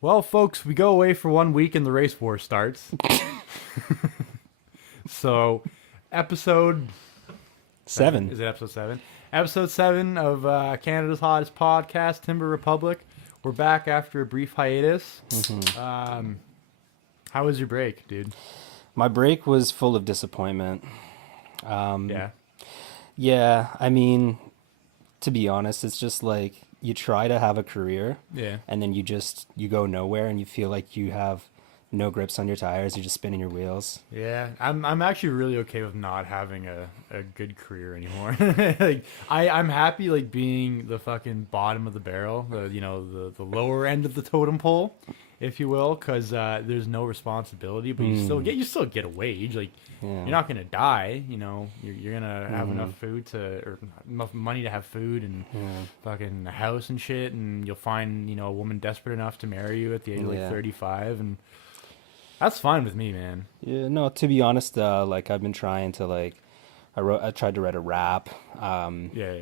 Well, folks, we go away for 1 week and the race war starts. So, episode Seven. Is it episode 7? Episode 7 of Canada's hottest podcast, Timber Republic. We're back after a brief hiatus. How was your break, dude? My break was full of disappointment. Yeah. Yeah, I mean, to be honest, it's just like you try to have a career Yeah. and then you go nowhere and you feel like you have no grips on your tires, you're just spinning your wheels. Yeah, I'm actually really okay with not having a good career anymore. Like I'm happy like being the fucking bottom of the barrel, the lower end of the totem pole, if you will, because there's no responsibility, but you still get a wage. Like Yeah. you're not gonna die. You're gonna have enough food or enough money to have food and fucking a house and shit, and you'll find a woman desperate enough to marry you at the age of like Yeah. 35 and. That's fine with me, man. Yeah, no, to be honest, like I've been trying to I tried to write a rap, Yeah.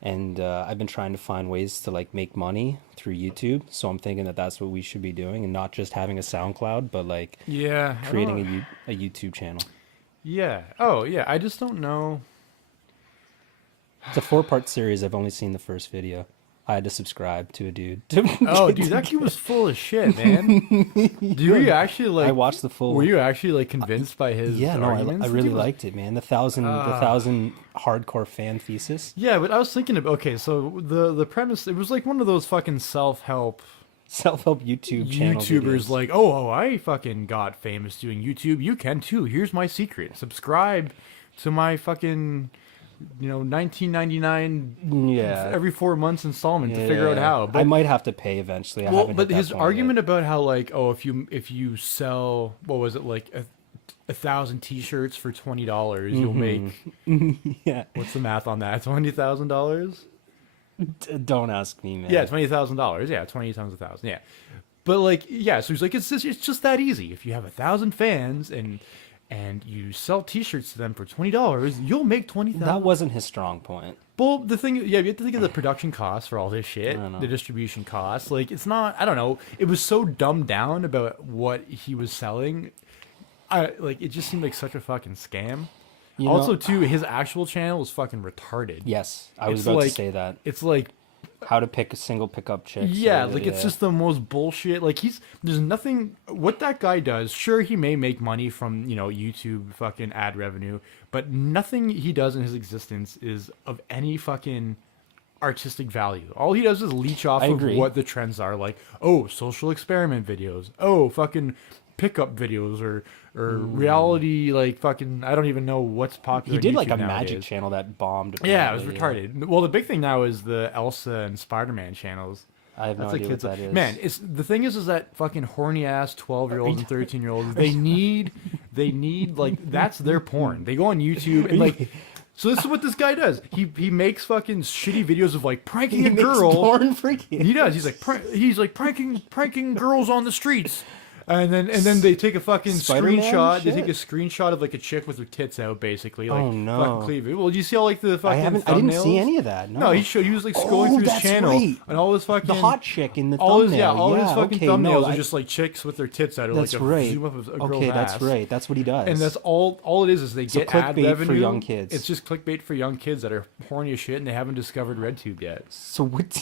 and I've been trying to find ways to like make money through YouTube. So I'm thinking that that's what we should be doing, and not just having a SoundCloud, but like Yeah. creating a YouTube channel. Yeah. Oh, yeah. I just don't know. It's a 4-part series. I've only seen the first video. I had to subscribe to a dude. Oh, dude, that kid was full of shit, man. Were you actually like? I watched the full. Were you actually like convinced by his Yeah, no, arguments? I really liked it, man. The thousand hardcore fan thesis. Yeah, but I was thinking of so the premise, it was like one of those fucking self-help Self-help YouTube channel YouTubers videos. like, oh, I fucking got famous doing YouTube. You can too. Here's my secret. Subscribe to my fucking 1999 Yeah. every 4 months installment to figure out how. I might have to pay eventually. I Well, haven't but hit that his point argument yet. about how like, oh, if you sell, what was it, like a thousand T-shirts for $20, you'll make Yeah. what's the math on that? $20,000? Don't ask me, man. Yeah, $20,000. Yeah, 20 times 1,000. Yeah, but like, yeah. So he's like, it's just that easy. If you have 1,000 fans and you sell T-shirts to them for $20, you'll make 20,000. That wasn't his strong point. Well, the thing, yeah, you have to think of the production costs for all this shit, I don't know. the distribution costs. Like, it's not, I don't know. It was so dumbed down about what he was selling. It just seemed like such a fucking scam. You Also, know, too, his actual channel is fucking retarded. yes, I was It's about like- to say that. It's like, How to pick a single pickup chick. yeah, like it's just the most bullshit. Like there's nothing. What that guy does, sure, he may make money from YouTube fucking ad revenue, but nothing he does in his existence is of any fucking artistic value. All he does is leech off I of agree. what the trends are. Like, oh, social experiment videos. Oh, fucking pickup videos or reality, like fucking, I don't even know what's popular. He did on like YouTube a magic nowadays. channel that bombed. Yeah, it was apparently, retarded. Well, the big thing now is the Elsa and Spider-Man channels. I have no That's like idea what kids. that is. Man, it's the thing is that fucking horny ass 12-year-olds and 13-year-olds. They need like that's their porn. They go on YouTube and like. So this is what this guy does. He makes fucking shitty videos of like pranking He a makes girl. porn for kids. He does. He's like pranking girls on the streets. And then they take a fucking Spider-Man screenshot. They shit? take a screenshot of like a chick with her tits out, basically. Like, Oh, no. fucking cleavage. Well, do you see all like the fucking I didn't see thumbnails? any of that. No, No, he was like scrolling Oh, through his that's channel right. and all his fucking the hot chick in the all his thumbnail. all his fucking okay, thumbnails no, are I- just like chicks with their tits out or That's like a right. zoom up of a girl's Okay, that's ass. right. That's what he does. And that's all it is they So get ad clickbait revenue for young kids. It's just clickbait for young kids that are horny as shit and they haven't discovered RedTube yet. So what?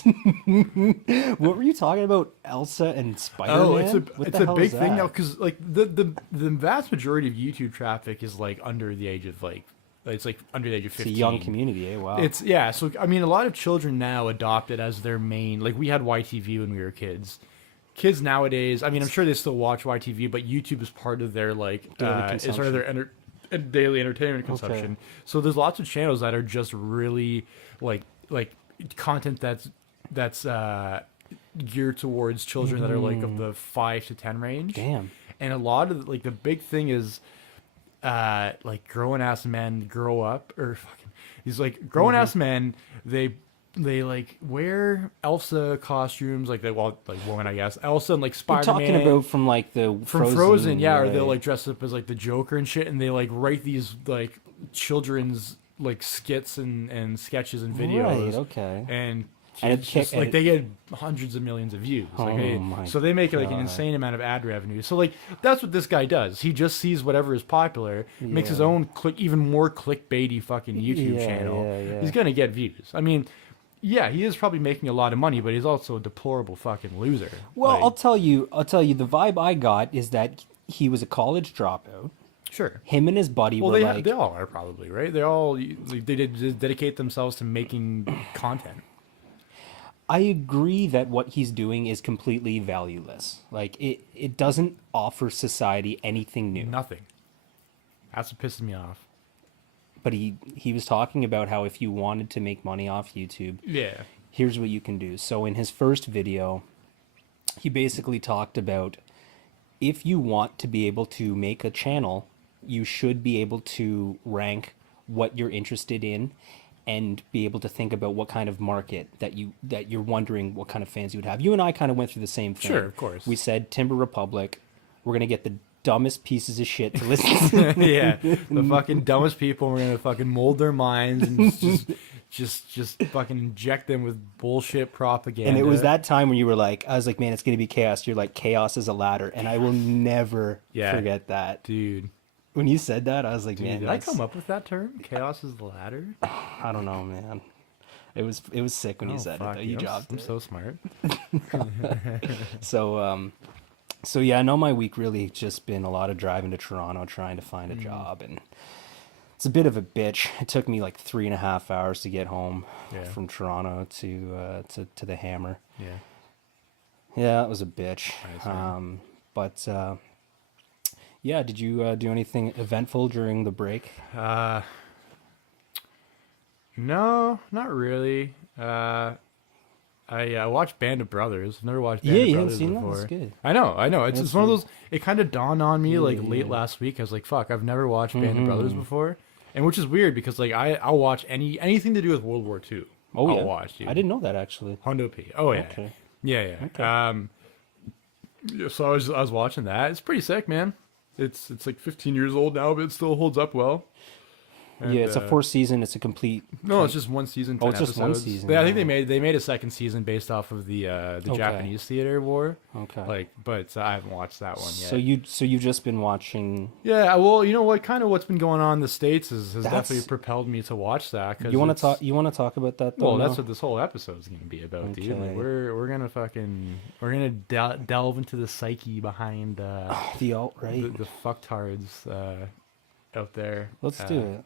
What were you talking about? Elsa and Spider-Man? Oh, it's What a the hell big is thing that? now because like the vast majority of YouTube traffic is like under the age of it's like under the age of It's a 15. young community, eh? Wow. It's yeah. So I mean, a lot of children now adopt it as their main. Like we had YTV when we were kids. Kids nowadays, I mean, I'm sure they still watch YTV, but YouTube is part of their like Daily is part of their daily entertainment consumption. So there's lots of channels that are just really like content that's geared towards children that are like of the 5 to 10 range. Damn. And a lot of like the big thing is like grown ass men grow up or fucking these like grown ass men they like wear Elsa costumes like woman I guess Elsa and like We're Spider-Man talking about from like the from Frozen, yeah, or right? they'll like dress up as like the Joker and shit and they like write these like children's like skits and sketches and videos Right, okay. and And it's just like they get hundreds of millions of views. So they make like an insane amount of ad revenue. So like that's what this guy does. He just sees whatever is popular, makes his own even more clickbaity fucking YouTube channel. He's gonna get views. I mean, yeah, he is probably making a lot of money, but he's also a deplorable fucking loser. Well, I'll tell you, the vibe I got is that he was a college dropout. Sure. Him and his buddy were they all are probably, right? They all they did dedicate themselves to making content. I agree that what he's doing is completely valueless. Like it doesn't offer society anything new. Nothing. That's what pisses me off. But he was talking about how if you wanted to make money off YouTube, here's what you can do. So in his first video, he basically talked about if you want to be able to make a channel, you should be able to rank what you're interested in and be able to think about what kind of market that you're wondering what kind of fans you would have. You and I kind of went through the same thing. Sure, of course. We said Timber Republic, we're going to get the dumbest pieces of shit to listen to. Yeah, the fucking dumbest people. We're gonna fucking mold their minds and just fucking inject them with bullshit propaganda. And it was that time when you were like, I was like, man, it's gonna be chaos. You're like, chaos is a ladder, and I will never forget that, dude. When you said that, I was like, man, did I come up with that term? Chaos is the ladder. I don't know, man. It was sick when you said it. Though. You dropped it. I'm so smart. So yeah, I know my week really just been a lot of driving to Toronto trying to find a job, and it's a bit of a bitch. It took me like 3.5 hours to get home from Toronto to the Hammer. Yeah, it was a bitch. But yeah, did you do anything eventful during the break? No, not really. I watched Band of Brothers. I've never watched Band of Brothers before. That? That's good. I know. It's one of those. It kind of dawned on me late last week. I was like, "Fuck, I've never watched Band of Brothers before," and which is weird because like I'll watch anything to do with World War II. I'll watch. Dude. I didn't know that actually. Hundo P. Oh yeah. Okay. Yeah. Okay. So I was watching that. It's pretty sick, man. It's like 15 years old now, but it still holds up well. And, it's a 4th season. It's a complete. No, it's just one season. 10 it's just episodes. one season. But I think they made a second season based off of the Japanese theater war. Okay. But I haven't watched that one yet. So you've just been watching. Yeah. Well, you know what? Kind of what's been going on in the States has definitely propelled me to watch that. You want to talk about that? Though, well, that's what this whole episode is going to be about, dude. Like, we're gonna delve into the psyche behind the alt-right, the fucktards out there. Let's do it.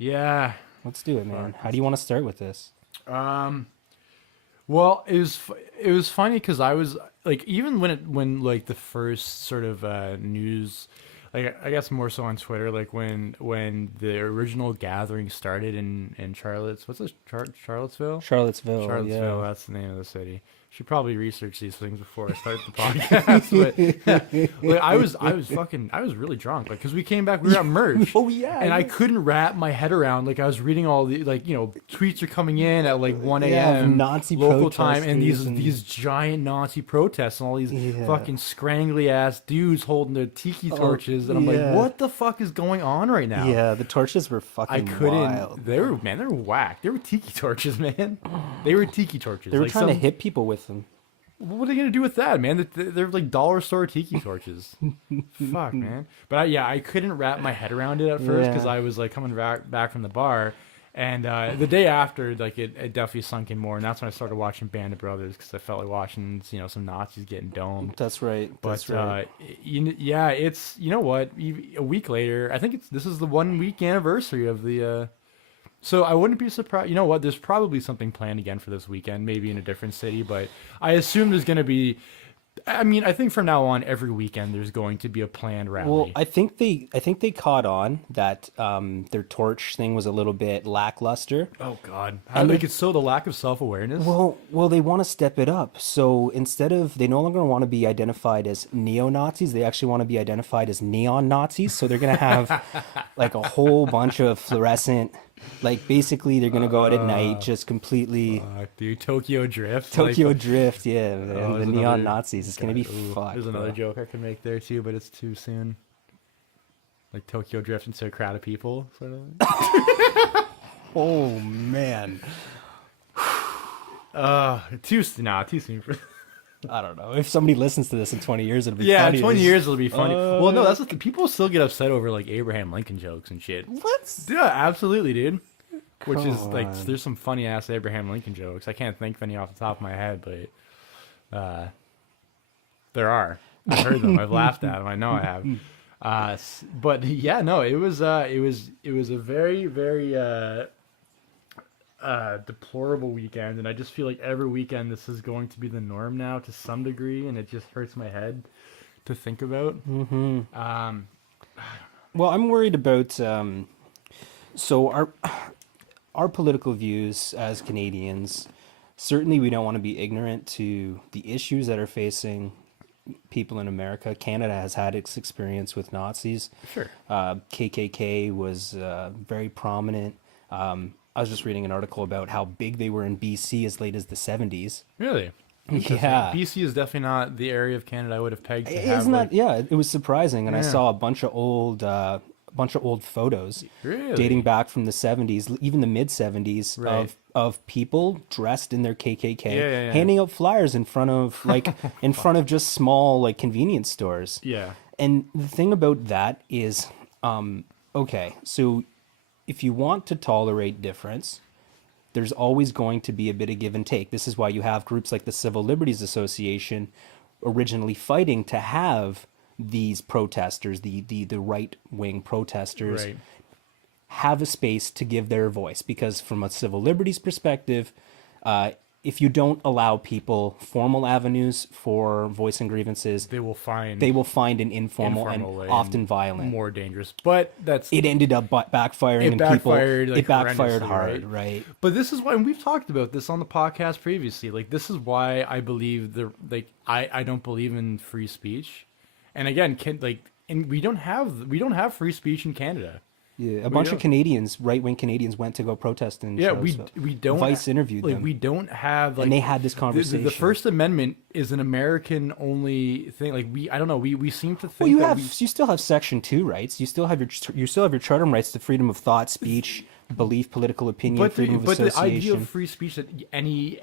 Yeah. Let's do it, man. How do you want to start with this? Well, it was funny because I was like, even when like the first sort of news, like I guess more so on Twitter, like when the original gathering started in Charlottesville. Charlottesville, yeah. That's the name of the city. Should probably research these things before I start the podcast. But like, I was really drunk, like because we came back, we were at merch. Oh yeah. And I couldn't wrap my head around, like I was reading all the tweets are coming in at like 1 a.m. Nazi local time, and these giant Nazi protests and all these fucking scrangly ass dudes holding their tiki torches, and I'm like, what the fuck is going on right now? Yeah, the torches were fucking wild. They were whack. They were tiki torches, man. They were tiki torches. They were trying to hit people with them. What are they gonna do with that, man? They're like dollar store tiki torches. Fuck, man. But I couldn't wrap my head around it at first because I was like coming back from the bar, and the day after, like it definitely sunk in more, and that's when I started watching Band of Brothers because I felt like watching some Nazis getting domed. That's right. But it's what, a week later, I think this is the 1 week anniversary of the. So I wouldn't be surprised. You know what? There's probably something planned again for this weekend, maybe in a different city. But I assume there's going to be. I mean, I think from now on, every weekend there's going to be a planned rally. Well, I think they caught on that their torch thing was a little bit lackluster. Oh God! How they could show the lack of self-awareness. Well, they want to step it up. So they no longer want to be identified as neo-Nazis. They actually want to be identified as neon Nazis. So they're gonna have like a whole bunch of fluorescent. Like basically, they're gonna go out at night, just completely. Dude, Tokyo Drift. Drift, yeah. The neon Nazis. It's gonna be fucked. There's another joke I could make there too, but it's too soon. Like Tokyo Drift into a crowd of people, sort of. Oh man. Too soon for. I don't know. If somebody listens to this in 20 years, it'll be Yeah, funny. 20 years it'll be funny. Well, no, that's what people still get upset over, like Abraham Lincoln jokes and shit. What? Yeah, absolutely, dude. Which is Come like, on. there's some funny ass Abraham Lincoln jokes. I can't think of any off the top of my head, but there are. I've heard them. I've laughed at them. I know I have. But yeah, no, it was a very, very deplorable weekend, and I just feel like every weekend this is going to be the norm now to some degree, and it just hurts my head to think about. Well, I'm worried about so our political views as Canadians. Certainly, we don't want to be ignorant to the issues that are facing people in America. Canada has had its experience with Nazis. Sure. KKK was very prominent. I was just reading an article about how big they were in BC as late as the 70s. Really? Yeah. BC is definitely not the area of Canada I would have pegged to have. Isn't that, like, yeah, it was surprising. And I Yeah. saw a bunch of old photos Really? dating back from the 70s, even the mid 70s, Right. of people dressed in their KKK, Yeah. handing out flyers in front of in front of just small like convenience stores. Yeah. And the thing about that is, okay, so if you want to tolerate difference, there's always going to be a bit of give and take. This is why you have groups like the Civil Liberties Association originally fighting to have these protesters, the right-wing protesters, Right. have a space to give their voice. Because from a civil liberties perspective, if you don't allow people formal avenues for voicing grievances, They will find an informal way and often violent. more dangerous. But that's It ended up backfiring, It and backfired, people. like, It backfired horrendously, hard, right? But this is why, and we've talked about this on the podcast previously. Like, this is why I believe I don't believe in free speech. And again, and we don't have free speech in Canada. Yeah, a bunch of don't- Canadians, right-wing Canadians, went to go protest in Yeah, Charlottesville. we don't. Vice interviewed them. We don't have And they had this conversation. The First Amendment is an American only thing. Like, I don't know. We seem to think Well, that you still have Section 2 rights. You still have your charter rights to freedom of thought, speech, belief, political opinion, freedom of the association. idea of free speech that any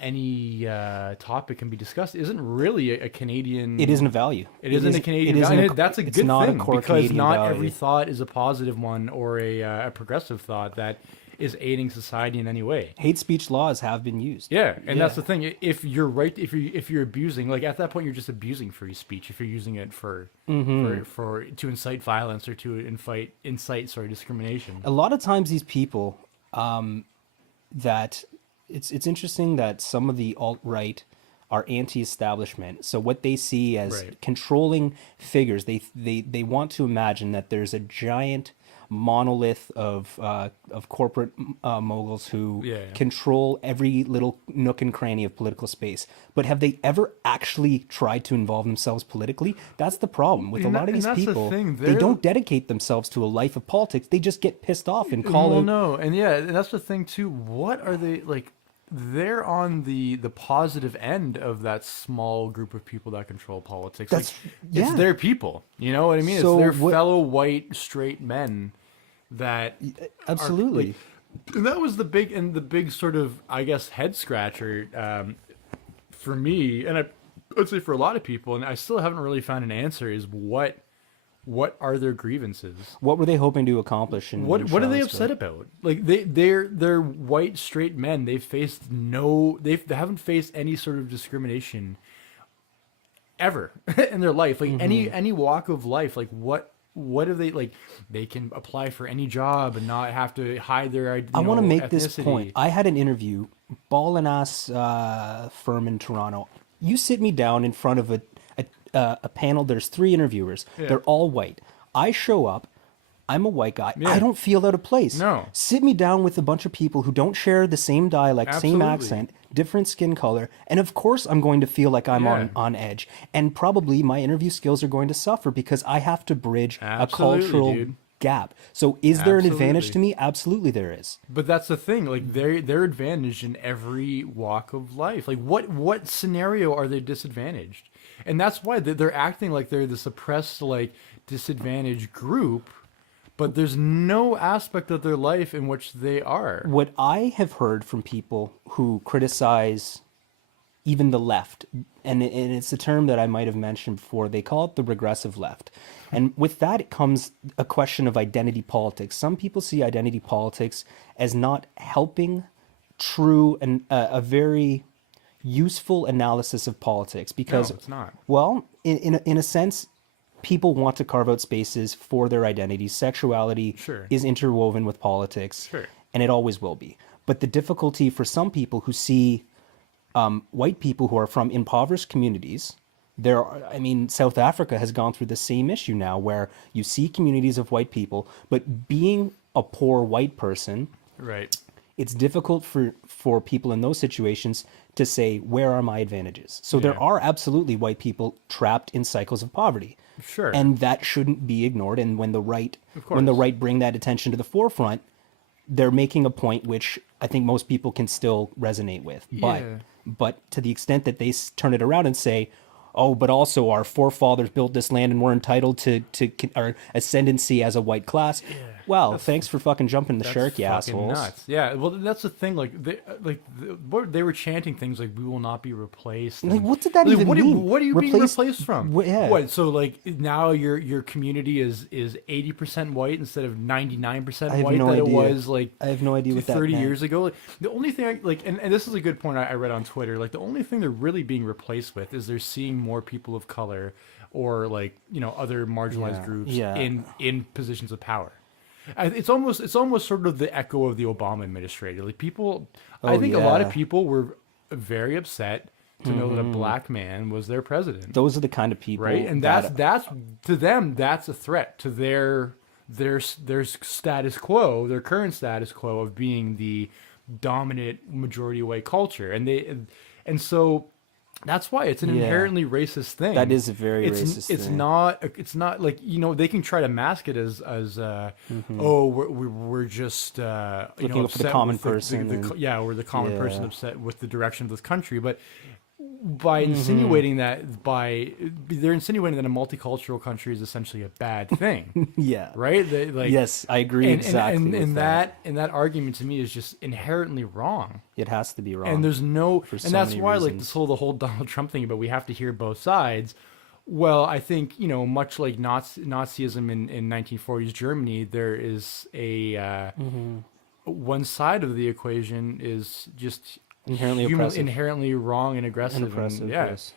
topic can be discussed isn't really a Canadian. It isn't a value. It isn't a Canadian it isn't value. a- That's a it's good not thing a core because Canadian not value. every thought is a positive one or a progressive thought that is aiding society in any way. Hate speech laws have been used. Yeah, and that's Yeah. the thing. If you're right, if you're abusing, like at that point, you're just abusing free speech. If you're using it for to incite violence or to incite discrimination. A lot of times these people that it's interesting that some of the alt-right are anti-establishment. So what they see as Right. controlling figures, they want to imagine that there's a giant monolith of corporate moguls who Yeah. control every little nook and cranny of political space. But have they ever actually tried to involve themselves politically? That's the problem with a And lot of and these that's the people. thing, They they're- don't dedicate themselves to a life of politics. They just get pissed off and call Well, it. no, and yeah, and that's the thing too. What are they like? They're on the positive end of that small group of people that control politics. That's- It's yeah. their people. You know what I mean? So it's their what- fellow white straight men that Absolutely. and that was the big sort of, I guess, head scratcher for me, and I'd say for a lot of people, and I still haven't really found an answer. Is what are their grievances? What were they hoping to accomplish? What are they upset about? Like they're white straight men. They haven't faced any sort of discrimination ever in their life. Like any walk of life. Like what have they like? They can apply for any job and not have to hide their identity. I want to make this ethnicity. point. I had an interview, ballin' ass firm in Toronto. You sit me down in front of a panel. There's 3 interviewers. Yeah. They're all white. I show up. I'm a white guy. Yeah. I don't feel out of place. No. Sit me down with a bunch of people who don't share the same dialect, same Absolutely. accent, different skin color, and of course I'm going to feel like I'm Yeah. on edge. And probably my interview skills are going to suffer because I have to bridge Absolutely, a cultural dude. gap. So is there an advantage Absolutely. to me? Absolutely there is. But that's the thing. Like they're advantaged in every walk of life. Like what scenario are they disadvantaged? And that's why they're acting like they're this oppressed, like disadvantaged group. But there's no aspect of their life in which they are. What I have heard from people who criticize even the left, and it's a term that I might have mentioned before. They call it the regressive left. And with that, it comes a question of identity politics. Some people see identity politics as not helping true and a very useful analysis of politics, because No, it's not. well, in a sense, people want to carve out spaces for their identities. Sexuality Sure. is interwoven with politics, Sure. and it always will be. But the difficulty for some people who see white people who are from impoverished communities, South Africa has gone through the same issue now, where you see communities of white people, but being a poor white person, Right. it's difficult for people in those situations to say, where are my advantages? So there Yeah. are absolutely white people trapped in cycles of poverty. Sure. And that shouldn't be ignored. And when the right bring that attention to the forefront, they're making a point which I think most people can still resonate with. Yeah. But to the extent that they turn it around and say, oh, but also our forefathers built this land and we're entitled to our ascendancy as a white class. Yeah. Well, thanks for fucking jumping the shark, you fucking assholes. nuts. Yeah, well, that's the thing. They were chanting things like "We will not be replaced." Like, what did that even mean? What are you being replaced from? Yeah. What? So like now your community is 80% white instead of 99% white no that idea. it was like I have no idea what that 30 meant. years ago. Like, the only thing and this is a good point I read on Twitter. Like the only thing they're really being replaced with is they're seeing more people of color or other marginalized groups in positions of power. It's almost sort of the echo of the Obama administration. Like people, I think a lot of people were very upset to know that a black man was their president. Those are the kind of people, right? And that's to them, that's a threat to their status quo, their current status quo of being the dominant majority white culture, and so. That's why it's an inherently racist thing. That is a very racist thing. It's not like they can try to mask it as oh we're just looking for the common person. We're the common person upset with the direction of this country, but by insinuating that they're insinuating that a multicultural country is essentially a bad thing. Yeah. Right? Yes, I agree exactly. And that argument to me is just inherently wrong. It has to be wrong. And there's and that's why reasons. the whole Donald Trump thing about we have to hear both sides. Well, I think, much like Nazism in 1940s Germany, there is a one side of the equation is just inherently wrong and aggressive. And oppressive, yes,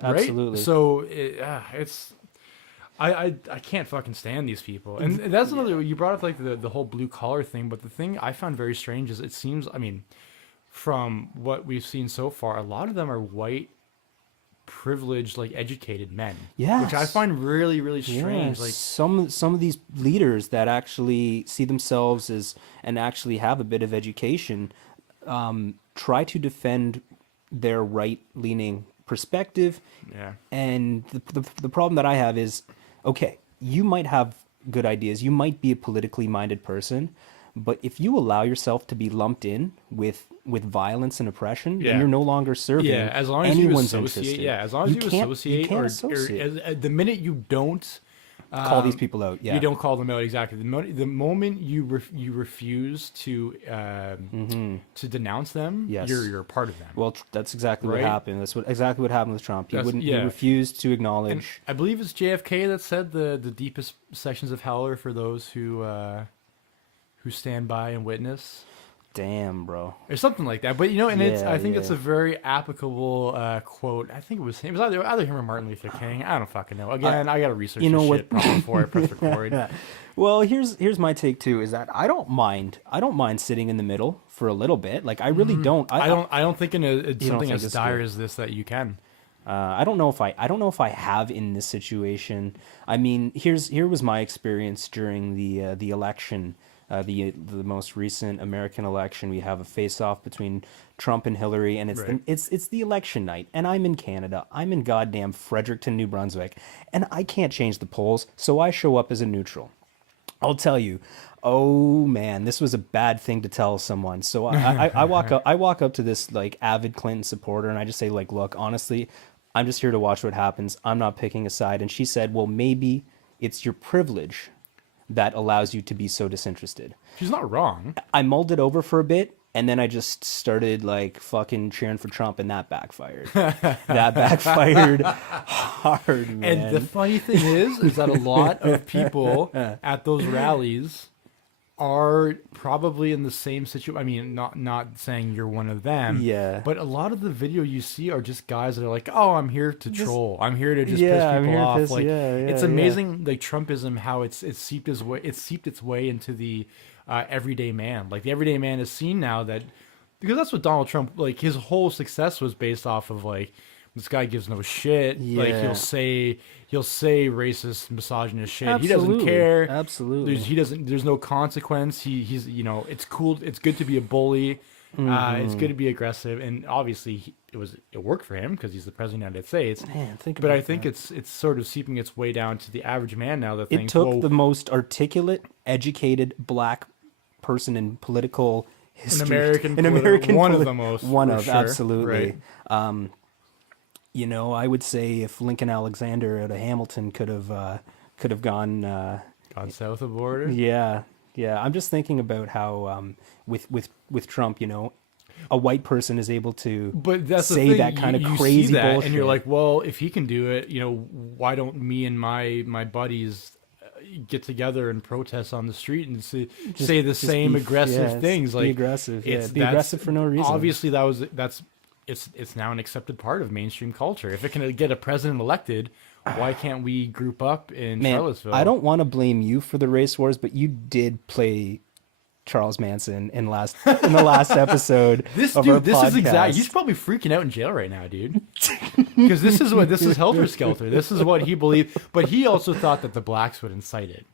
absolutely. Right? So it's I can't fucking stand these people. And that's another, you brought up the whole blue collar thing, but the thing I found very strange is it seems, from what we've seen so far, a lot of them are white, privileged, educated men. Yes. Which I find really, really strange. Yes. Some of these leaders that actually see themselves as and actually have a bit of education try to defend their right-leaning perspective. Yeah. And the problem that I have is, okay, you might have good ideas, you might be a politically minded person, but if you allow yourself to be lumped in with violence and oppression, then you're no longer serving as long as anyone's you associate, interested. as long as you associate, or the minute you don't call these people out, you don't call them out exactly. The moment you refuse to denounce them, you're a part of them. Well, that's exactly what happened. That's exactly what happened with Trump. He refused to acknowledge. And I believe it's JFK that said the deepest sections of hell are for those who stand by and witness. Damn, bro. Or something like that. But I think it's a very applicable quote. I think it was either him or Martin Luther King. I don't fucking know. Again, I gotta research this shit probably before I press record. Well, here's my take too, is that I don't mind sitting in the middle for a little bit. I really don't. I don't think in something as dire as this that you can. I don't know if I have in this situation. Here was my experience during the election. The most recent American election. We have a face-off between Trump and Hillary, and it's the election night, and I'm in Canada. I'm in goddamn Fredericton, New Brunswick, and I can't change the polls, so I show up as a neutral. I'll tell you, oh man, this was a bad thing to tell someone. So I walk up to this avid Clinton supporter, and I just say look, honestly, I'm just here to watch what happens. I'm not picking a side. And she said, well, maybe it's your privilege that allows you to be so disinterested. She's not wrong. I mulled it over for a bit, And then I just started like fucking cheering for Trump, and that backfired. That backfired hard, man. And the funny thing is that a lot of people at those rallies are probably in the same situation. I mean, not saying you're one of them. Yeah. But a lot of the video you see are just guys that are like, "Oh, I'm here to troll. I'm here to just piss people off." Like, it's amazing, like Trumpism, how it's seeped its way into the everyday man. Like the everyday man is seen now that, because that's what Donald Trump, like his whole success was based off of, like, this guy gives no shit. Yeah. Like he'll say racist, misogynist shit. Absolutely. He doesn't care. Absolutely. There's no consequence. He's it's cool. It's good to be a bully. It's good to be aggressive, and obviously it worked for him because he's the president of the United States. Man, but I think it's sort of seeping its way down to the average man now. That it took the most articulate, educated black person in political history, one of the most, sure. Absolutely. Right. I would say if Lincoln Alexander out of Hamilton could have gone south of the border. Yeah. I'm just thinking about how with Trump, a white person is able to say that kind of crazy bullshit, and you're like, well, if he can do it, why don't me and my buddies get together and protest on the street and say the same aggressive things? Like, be aggressive, be aggressive for no reason. Obviously, it's now an accepted part of mainstream culture. If it can get a president elected, why can't we group up in Charlottesville? I don't want to blame you for the race wars, but you did play Charles Manson in the last episode. This of dude, our this podcast. is exactly. He's probably freaking out in jail right now, dude. Because this is helter skelter. This is what he believed, but he also thought that the blacks would incite it.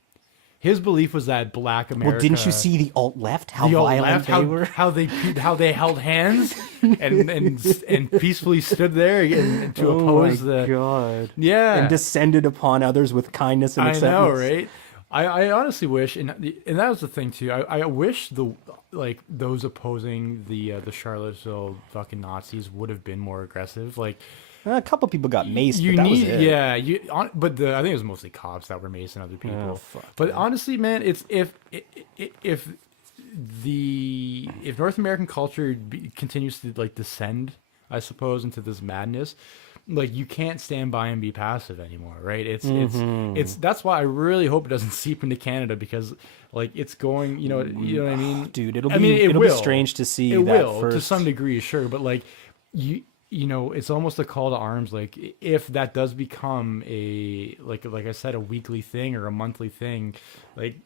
His belief was that Black America. Well, didn't you see the alt left? How violent they were. How they held hands and peacefully stood there and to oppose the. God. Yeah. And descended upon others with kindness and acceptance. I know, right? I honestly wish, and that was the thing too. I wish those opposing the Charlottesville fucking Nazis would have been more aggressive. Like, a couple people got maced, but that was it. Yeah, I think it was mostly cops that were macing other people. But honestly, man, it's if North American culture continues to like descend, I suppose, into this madness, like you can't stand by and be passive anymore, right? It's that's why I really hope it doesn't seep into Canada, because like it's going, you know what I mean, dude. It'll be strange to see. It that will first. To some degree, sure, but like it's almost a call to arms. Like if that does become a like I said, a weekly thing or a monthly thing, like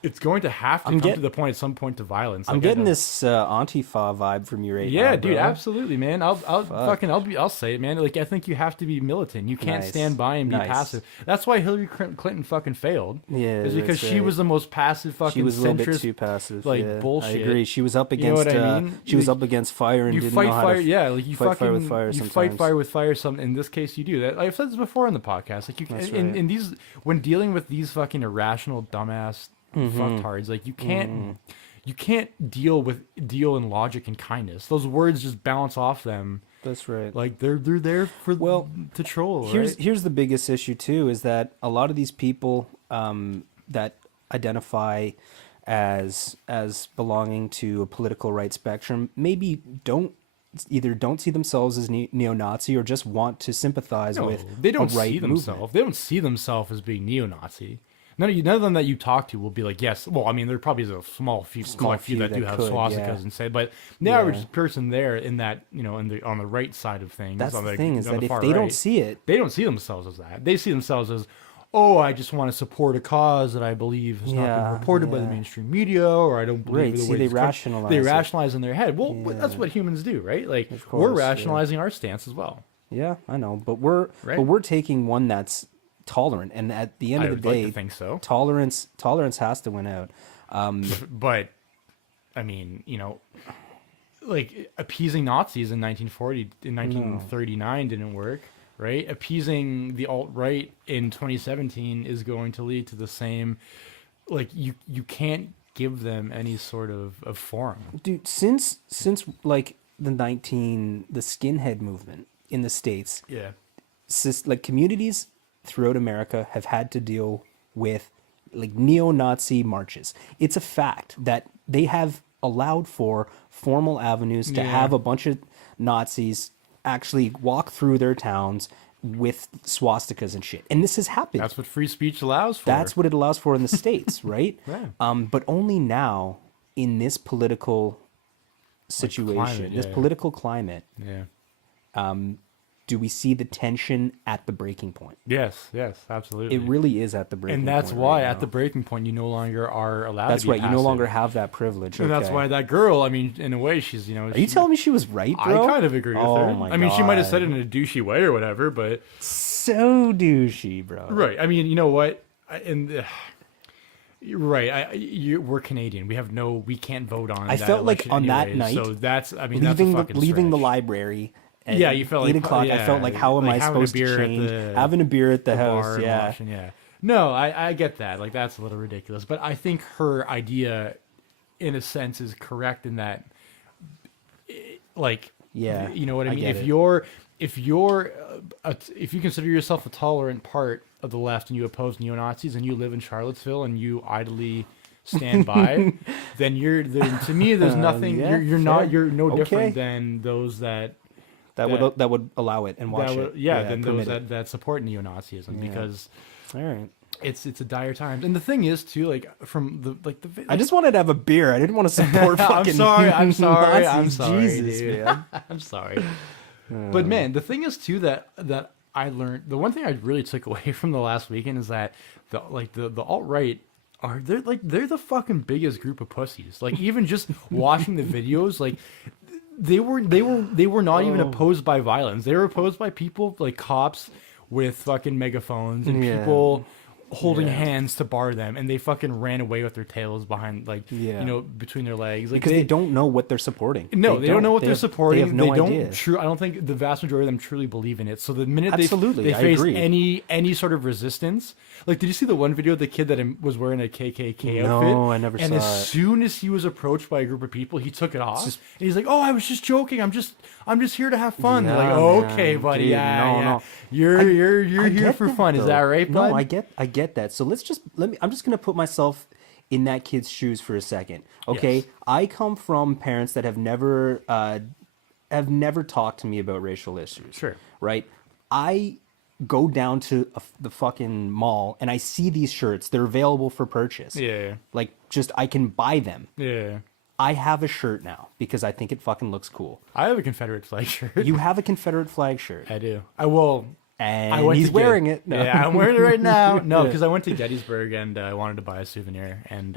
it's going to have to come to the point at some point to violence. I'm getting this Antifa vibe from you right now. Yeah, dude, absolutely, man. I'll say it, man. Like I think you have to be militant. You can't stand by and be passive. That's why Hillary Clinton fucking failed. Yeah, is because she was the most passive fucking. She was a little bit too passive. Like bullshit. I agree. She was up against. You know what I mean? She was up against fire and didn't know how to. Yeah, like you fight fire with fire. You sometimes. fight fire with fire. In this case, you do that. I've said this before on the podcast. Like in these, when dealing with these fucking irrational dumbass fucktards, like you can't deal in logic and kindness. Those words just bounce off them. That's right. Like they're there for to troll. Here's the biggest issue too, is that a lot of these people that identify as belonging to a political right spectrum maybe don't see themselves as neo-Nazi or just want to sympathize with they don't a right see themselves. movement. They don't see themselves as being neo-Nazi. None of them that you talk to will be like, yes. Well, I mean, there probably is a small few that do have swastikas and say, but the average person there in that, on the right side of things. That's on the thing, is that if they right, don't see it, they don't see themselves as that. They see themselves as, oh, I just want to support a cause that I believe has not been reported by the mainstream media, or I don't believe the way they rationalize. They rationalize in their head. Well, that's what humans do, right? Like we're rationalizing our stance as well. Yeah, I know, but we're taking one that's tolerant, and at the end of the day, like to think so. Tolerance has to win out. But I mean, like appeasing Nazis in 1939 didn't work, right? Appeasing the alt-right in 2017 is going to lead to the same. Like you can't give them any sort of forum, dude. Since like the skinhead movement in the States, like communities throughout America have had to deal with like neo-Nazi marches. It's a fact that they have allowed for formal avenues to have a bunch of Nazis actually walk through their towns with swastikas and shit. And this has happened. That's what free speech allows for. That's what it allows for in the States, right? Yeah. But only now in this political situation, this political climate, do we see the tension at the breaking point. Yes, absolutely. It really is at the breaking point. And that's why at the breaking point you no longer are allowed That's to be right. You no longer have that privilege. And that's why that girl, I mean, in a way, she's, Are you telling me she was right, bro? I kind of agree with her. I mean, she might have said it in a douchey way or whatever, but... So douchey, bro. Right. I mean, you know what? You're right. We're Canadian. We can't vote on I felt like on that night, so that's, I mean, leaving, that's a fucking leaving the stretch. library... Yeah, you felt like 8 o'clock. I felt like, how am I supposed to change? Having a beer at the house, No, I get that. Like, that's a little ridiculous. But I think her idea, in a sense, is correct in that, like, you know what I mean. If you consider yourself a tolerant part of the left and you oppose neo-Nazis and you live in Charlottesville and you idly stand by, then to me there's nothing. You're no different than those that would allow it and watch it. Than those that support neo-Nazism because it's a dire times. And the thing is too, like from the I just wanted to have a beer. I didn't want to support fucking I'm sorry. Jesus, dude. man. I'm sorry. But man, the thing is too that I learned, the one thing I really took away from the last weekend is that the alt-right they're the fucking biggest group of pussies. Like even just watching the videos, like they were not even opposed by violence. They were opposed by people like cops with fucking megaphones and people holding hands to bar them, and they fucking ran away with their tails behind between their legs, like, because they don't know what they're supporting. No, they don't know what they're supporting. They have no idea. I don't think the vast majority of them truly believe in it. So the minute they I face agree. any sort of resistance, like, did you see the one video of the kid that was wearing a KKK outfit? No, I never saw it. And as soon as he was approached by a group of people, he took it off. And he's like, "Oh, I was just joking. I'm just here to have fun." Yeah, They're like, "Oh, okay, buddy. Dude, No. You're here for fun. Is that right, bud?" No, I get that. So I'm just gonna put myself in that kid's shoes for a second. Okay, Yes. I come from parents that have never talked to me about racial issues. Sure. Right. I go down to the fucking mall and I see these shirts. They're available for purchase. Yeah. Like, just I can buy them. Yeah. I have a shirt now because I think it fucking looks cool. I have a Confederate flag shirt. You have a Confederate flag shirt. I do. And he's wearing it. No. Yeah, I'm wearing it right now. No, because I went to Gettysburg and I wanted to buy a souvenir, and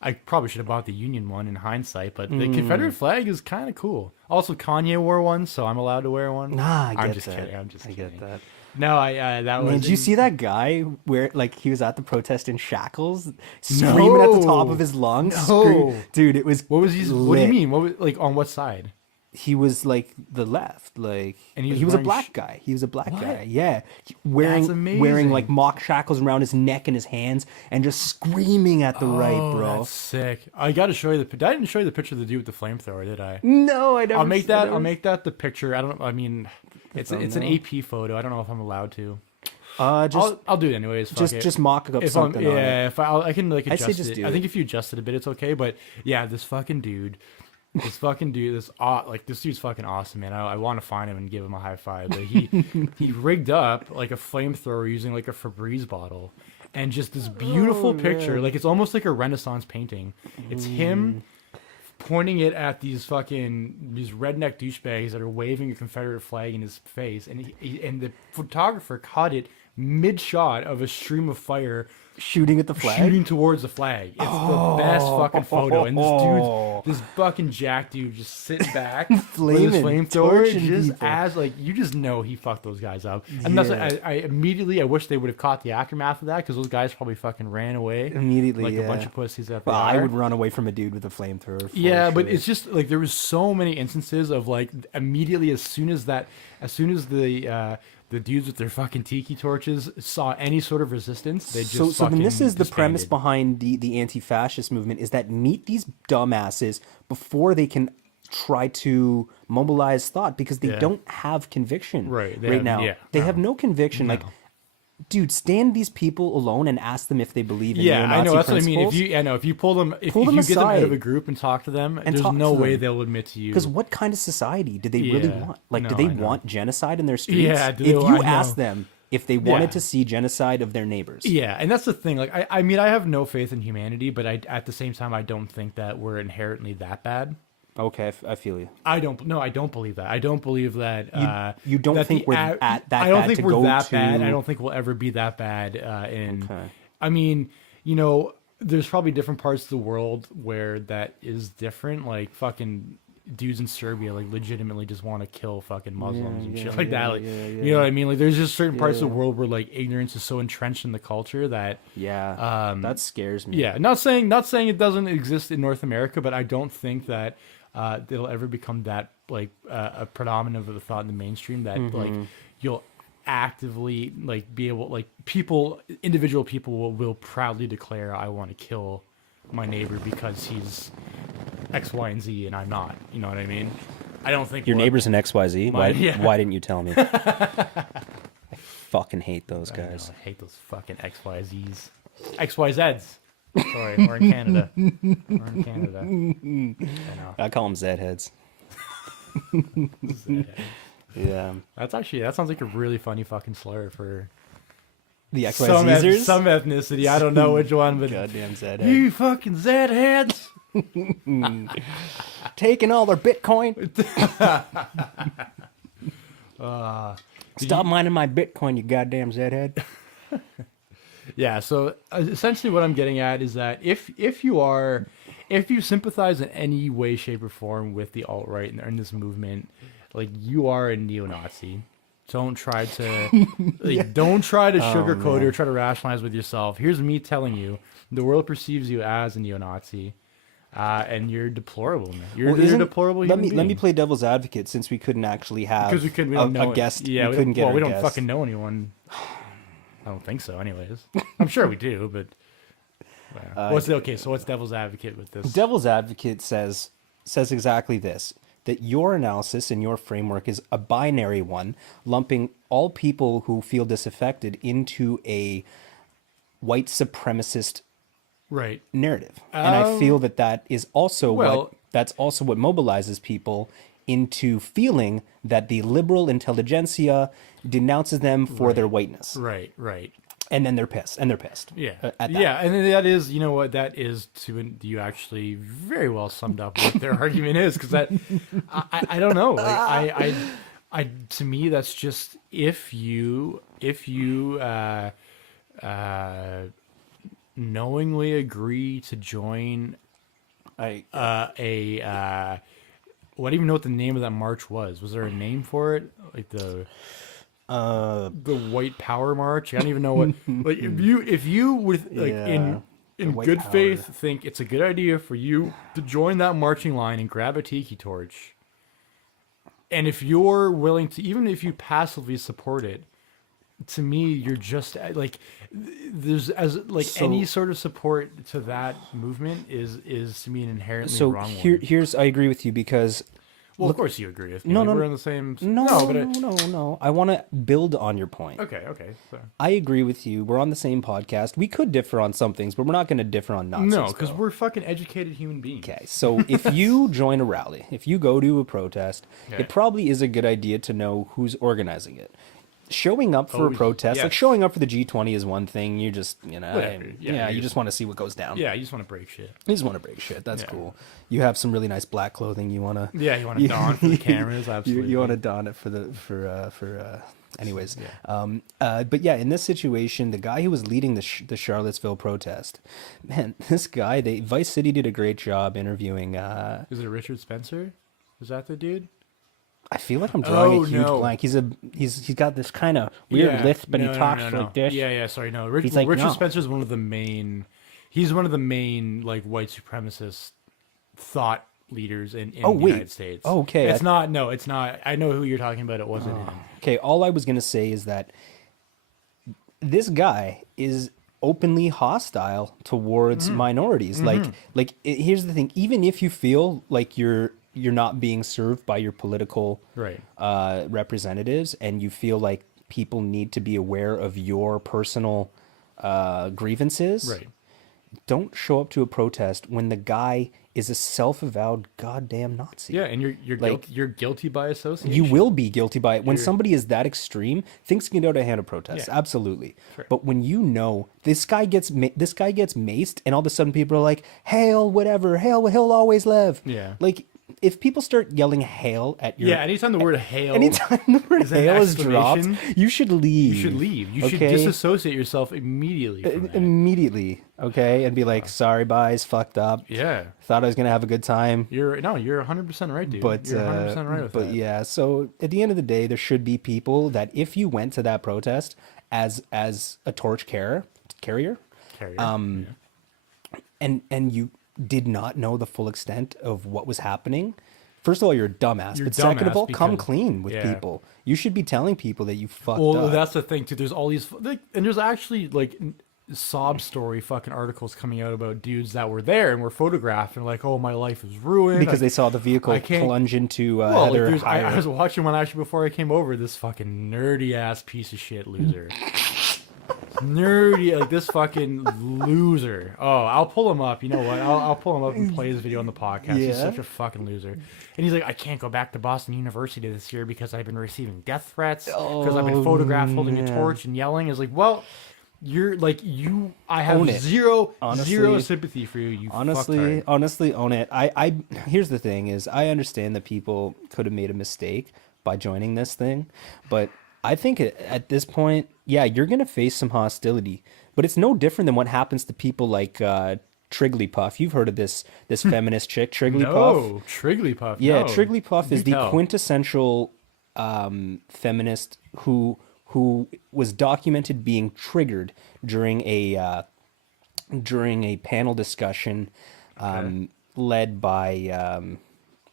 I probably should have bought the Union one in hindsight, but the Confederate flag is kind of cool. Also, Kanye wore one, so I'm allowed to wear one. Nah, I'm just kidding. I get that. No, that was. Did you see that guy where, like, he was at the protest in shackles, screaming at the top of his lungs? No. Dude, it was. What was he? What do you mean? What was, like, on what side? He was like the left, like, and he was a black guy. He was a black guy, yeah, wearing like mock shackles around his neck and his hands, and just screaming at the right, bro. That's sick. I got to show you I didn't show you the picture of the dude with the flamethrower, did I? No, I never. I'll make that the picture. I don't. I mean, it's an AP photo. I don't know if I'm allowed to. I'll do it anyways. Just mock up something. If I can like adjust it. I think it. if you adjust it a bit, it's okay. But yeah, this fucking dude. This dude's fucking awesome, man. I want to find him and give him a high five. But he rigged up like a flamethrower using like a Febreze bottle, and just this beautiful picture. Like, it's almost like a Renaissance painting. It's him pointing it at these redneck douchebags that are waving a Confederate flag in his face, and and the photographer caught it mid shot of a stream of fire shooting at the flag, shooting towards the flag. It's the best fucking photo, and this fucking jack dude just sitting back with his flamethrower, just as like, you just know he fucked those guys up. And that's I immediately, I wish they would have caught the aftermath of that, because those guys probably fucking ran away immediately, like a bunch of pussies. I would run away from a dude with a flamethrower. Yeah, but it's just like, there was so many instances of like, immediately as soon as the dudes with their fucking tiki torches saw any sort of resistance, they just so then this is the premise behind the anti-fascist movement, is that meet these dumbasses before they can try to mobilize thought, because they don't have conviction right now. They have no conviction. No. Like, dude, stand these people alone and ask them if they believe in neo-Nazi I know. That's principles. what I mean. If you pull them, if you get them out of a group and talk to them, there's no way they'll admit to you. Because what kind of society do they really want? Like, No, do they I know. want genocide in their streets? Yeah, if you ask them if they wanted to see genocide of their neighbors. Yeah, and that's the thing. Like, I mean, I have no faith in humanity, but at the same time, I don't think that we're inherently that bad. Okay, I feel you. I don't believe that. I don't believe that. You don't that think we're at that bad? I don't think to we're go that to... bad. I don't think we'll ever be that bad. I mean, there's probably different parts of the world where that is different. Like fucking dudes in Serbia, like legitimately just want to kill fucking Muslims and shit like that. Like, you know what I mean? Like, there's just certain parts of the world where like ignorance is so entrenched in the culture that that scares me. Yeah, not saying it doesn't exist in North America, but I don't think that it'll ever become that like a predominant of the thought in the mainstream that like you'll actively like be able like individual people will proudly declare I want to kill my neighbor because he's X, Y, and Z and I'm not. You know what I mean? I don't think your neighbor's an XYZ. Why didn't you tell me? I fucking hate those guys. I hate those fucking XYZs. XYZs. Sorry, we're in Canada. I call them Zheads. Yeah. That sounds like a really funny fucking slur for the XYZers? Some ethnicity. I don't know which one, but goddamn Zhead. You fucking Zheads. Taking all their Bitcoin. Stop mining my Bitcoin, you goddamn Zhead. Yeah, so essentially what I'm getting at is that if you sympathize in any way, shape, or form with the alt-right and this movement, like you are a neo-Nazi. Don't try to sugarcoat it or try to rationalize with yourself. Here's me telling you, the world perceives you as a neo-Nazi, and you're deplorable, man. You're a deplorable human being. Let me play devil's advocate since we couldn't actually have a guest. Yeah, we don't fucking know anyone. I don't think so, anyways. I'm sure we do, but so what's devil's advocate with this? Devil's advocate says exactly this: that your analysis and your framework is a binary one, lumping all people who feel disaffected into a white supremacist narrative. And I feel that is also what mobilizes people into feeling that the liberal intelligentsia denounces them for their whiteness. Right. And then they're pissed. Yeah. And that is, you know what, that is you actually very well summed up what their argument is, because that, I don't know. Like, I to me, that's just if you knowingly agree to join what do you even know what the name of that march was? Was there a name for it? Like the White Power March? I don't even know what. Like if you with like in good faith think it's a good idea for you to join that marching line and grab a tiki torch, and if you're willing to, even if you passively support it, to me you're just like any sort of support to that movement is to me an inherently wrong one. Here's I agree with you because of course you agree with me. We're on the same. No. I want to build on your point. Okay. So. I agree with you. We're on the same podcast. We could differ on some things, but we're not going to differ on Nazis. No, because we're fucking educated human beings. Okay, so if you join a rally, if you go to a protest, it probably is a good idea to know who's organizing it. Showing up for a protest, like showing up for the G20 is one thing. You just, you just want to see what goes down. Yeah, you just want to break shit. That's cool. You have some really nice black clothing you want to. Yeah, you want to don for the cameras. Absolutely. You want to don it anyways. But yeah, in this situation, the guy who was leading the Charlottesville protest, man, this guy, Vice City did a great job interviewing. Is it Richard Spencer? Is that the dude? I feel like I'm drawing a huge blank. He's got this kind of weird lisp, but he talks like this. Yeah. Sorry, no. Richard Spencer is one of the main. He's one of the main like white supremacist thought leaders in the United States. Oh, okay. It's not. No, it's not. I know who you're talking about. It wasn't him. Okay. All I was gonna say is that this guy is openly hostile towards minorities. Here's the thing. Even if you feel like you're not being served by your political representatives, and you feel like people need to be aware of your personal grievances. Right. Don't show up to a protest when the guy is a self-avowed goddamn Nazi. Yeah, and you're guilty by association. You will be guilty by it. When somebody is that extreme, things can get out of hand at protests. Yeah. Absolutely. Sure. But when you know this guy gets maced, and all of a sudden people are like, "Hail, whatever, hail, he'll always live." Yeah. Like, if people start yelling "hail" at your anytime the word "hail" anytime the word "hail" is dropped, you should leave. You should leave. You should disassociate yourself immediately from that. Immediately, okay, and be like, "Sorry, guys, fucked up. Yeah. Thought I was gonna have a good time." You're 100% right, dude. But you're 100% right with that. yeah, so at the end of the day, there should be people that if you went to that protest as a torch carrier, and you did not know the full extent of what was happening, first of all, you're a dumbass. But second of all, come clean with people. You should be telling people that you fucked up. Well, that's the thing too. There's all these, and there's actually like sob story fucking articles coming out about dudes that were there and were photographed and like, oh, my life is ruined because they saw the vehicle plunge into Heather. I was watching one actually before I came over. This fucking nerdy ass piece of shit loser. Nerdy, like this fucking loser. Oh, I'll pull him up. You know what? I'll pull him up and play his video on the podcast. He's such a fucking loser. And he's like, I can't go back to Boston University this year because I've been receiving death threats because I've been photographed holding a torch and yelling. It's like, well, you're like I have zero sympathy for you. You honestly own it. I here's the thing is I understand that people could have made a mistake by joining this thing, but I think at this point, yeah, you're going to face some hostility, but it's no different than what happens to people like Trigglypuff. You've heard of this feminist chick, Trigglypuff? No, Trigglypuff. Yeah, no. Trigglypuff is the quintessential feminist who was documented being triggered during a panel discussion led by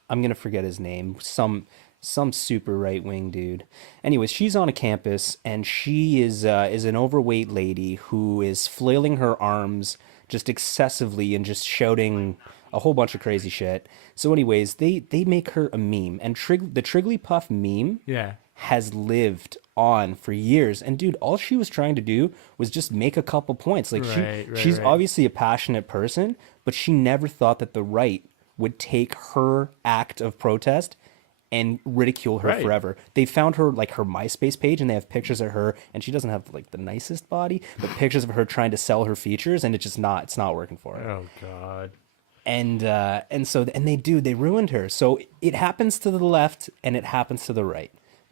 I'm going to forget his name, some super right-wing dude. Anyways, she's on a campus, and she is an overweight lady who is flailing her arms just excessively and just shouting a whole bunch of crazy shit. So anyways, they make her a meme, and the Trigglypuff meme has lived on for years. And dude, all she was trying to do was just make a couple points. Like she's obviously a passionate person, but she never thought that the right would take her act of protest and ridicule her forever. They found her like her MySpace page, and they have pictures of her, and she doesn't have like the nicest body, but pictures of her trying to sell her features, and it's not working for her. Oh God. And they ruined her. So it happens to the left and it happens to the right.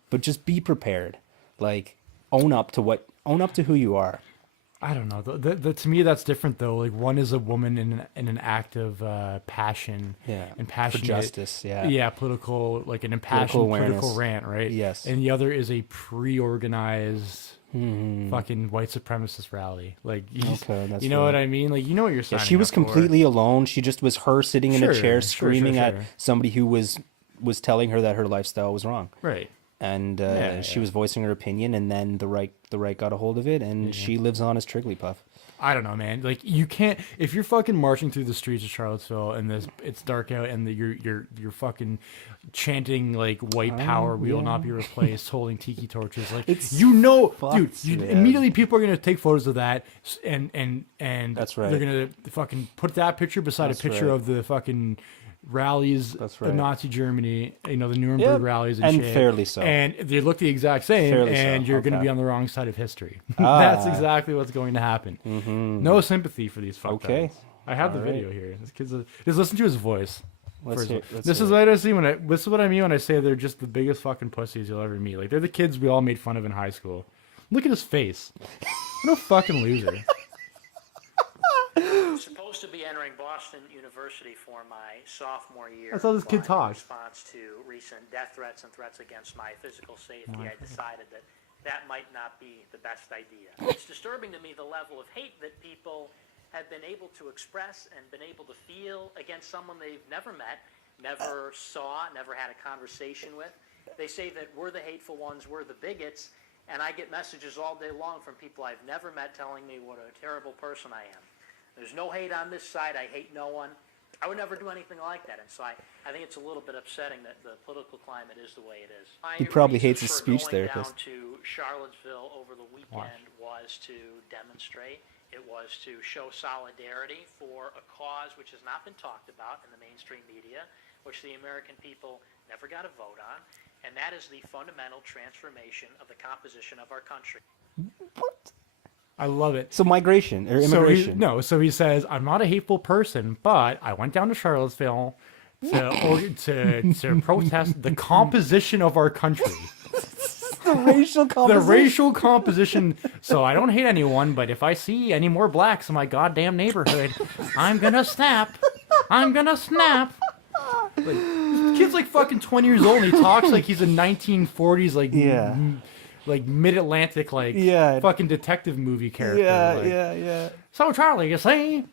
But just be prepared. Like own up to who you are. I don't know. To me, that's different though. Like one is a woman in an act of passion, and passionate for justice, political, like an impassioned political rant, right? Yes. And the other is a pre-organized fucking white supremacist rally. Like, you know what I mean? Like, you know what you're saying. She was completely alone. She just was her sitting in a chair screaming at somebody who was telling her that her lifestyle was wrong. Right. And she was voicing her opinion, and then the right got a hold of it, and she lives on as Trigglypuff. I don't know, man. Like you can't if you're fucking marching through the streets of Charlottesville and it's dark out and you're fucking chanting like white power, we will not be replaced, holding tiki torches. Like dude, immediately people are gonna take photos of that and that's right. They're gonna fucking put that picture beside a picture of the fucking rallies of Nazi Germany, the Nuremberg rallies and shit. Fairly so. And they look the exact same, you're going to be on the wrong side of history. That's exactly what's going to happen. Mm-hmm. No sympathy for these fuckers. I have the video here. This kid's just listen to his voice. This is what I mean when I say they're just the biggest fucking pussies you'll ever meet. Like they're the kids we all made fun of in high school. Look at his face. What a fucking loser. Supposed to be entering Boston University for my sophomore year. That's how this kid talks. In response to recent death threats and threats against my physical safety, I decided that might not be the best idea. It's disturbing to me the level of hate that people have been able to express and been able to feel against someone they've never met, never saw, never had a conversation with. They say that we're the hateful ones, we're the bigots, and I get messages all day long from people I've never met telling me what a terrible person I am. There's no hate on this side. I hate no one. I would never do anything like that. And so I think it's a little bit upsetting that the political climate is the way it is. He probably My hates his reason for speech going therapist. down to Charlottesville over the weekend was to demonstrate. It was to show solidarity for a cause which has not been talked about in the mainstream media, which the American people never got a vote on, and that is the fundamental transformation of the composition of our country. What? I love it. So migration or immigration. So he says, I'm not a hateful person, but I went down to Charlottesville to protest the composition of our country. The racial composition. The racial composition. So I don't hate anyone, but if I see any more blacks in my goddamn neighborhood, I'm gonna snap. I'm gonna snap. Like, this kid's like fucking 20 years old and he talks like he's a 1940s like mid-Atlantic fucking detective movie character. Yeah. So Charlie, you see?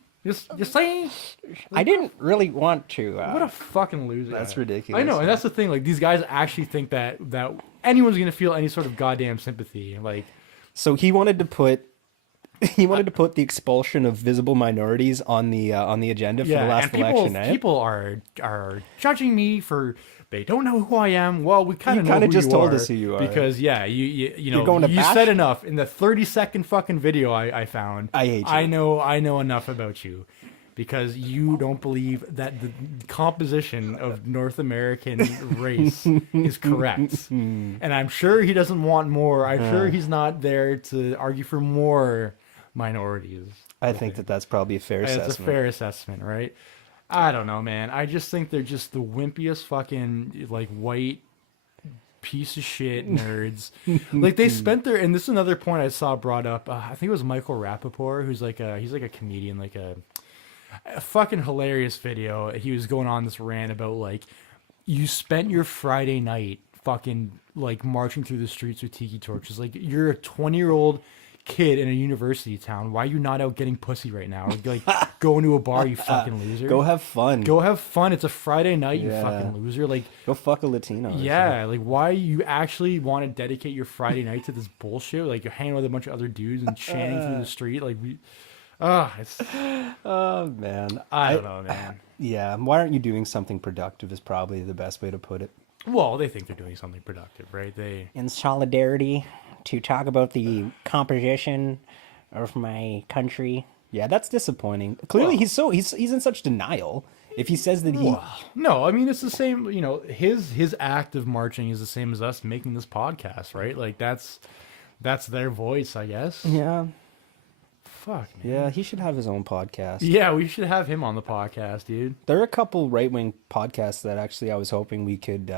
I didn't really want to. What a fucking loser. That's ridiculous. I know, and that's the thing. Like, these guys actually think that anyone's gonna feel any sort of goddamn sympathy. Like, so he wanted to put the expulsion of visible minorities on the agenda for the last election. People are judging me for they don't know who I am. Well, we kind of know who just you told are us who you are because you know going to you bash said him? enough in the 30-second fucking video I found. I hate you. I know enough about you. Because you don't believe that the composition of North American race is correct. And I'm sure he doesn't want more. I'm sure he's not there to argue for more minorities. I think that's probably a fair assessment. It's a fair assessment, right? I don't know, man. I just think they're just the wimpiest fucking, like, white piece of shit nerds. Like, they spent their... And this is another point I saw brought up. I think it was Michael Rapaport, who's like he's like a comedian, like a fucking hilarious video. He was going on this rant about like you spent your Friday night fucking like marching through the streets with tiki torches. Like you're a 20-year-old kid in a university town. Why are you not out getting pussy right now? Or like going to a bar, you fucking loser. Go have fun. Go have fun. It's a Friday night, you fucking loser. Like go fuck a Latino. Yeah, like why you actually want to dedicate your Friday night to this bullshit? Like you're hanging with a bunch of other dudes and chanting through the street. Like oh man, I don't know, man. Yeah, why aren't you doing something productive is probably the best way to put it. Well, they think they're doing something productive, right? In solidarity to talk about the composition of my country. Yeah, that's disappointing. Clearly, he's in such denial. If he says that he no, I mean it's the same. You know, his act of marching is the same as us making this podcast, right? Like that's their voice, I guess. Yeah. Fuck, man. Yeah, he should have his own podcast. Yeah, we should have him on the podcast, dude. There are a couple right-wing podcasts that actually I was hoping we could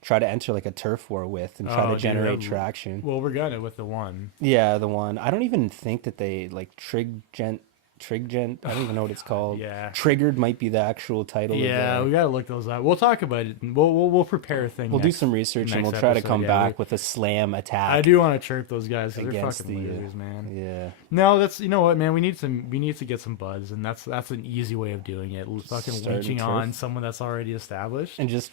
try to enter like a turf war with and try to generate traction. Well, we're gonna with the one. Yeah, the one. I don't even think that they like Triggent. I don't even know what it's called. Yeah. Triggered might be the actual title. Yeah, we gotta look those up. We'll talk about it. We'll prepare a thing. We'll do some research and we'll try to come back with a slam attack. I do want to chirp those guys. They're against fucking losers, man. Yeah. No, that's you know what, man. We need to get some buzz, and that's an easy way of doing it. Fucking leeching on someone that's already established, and just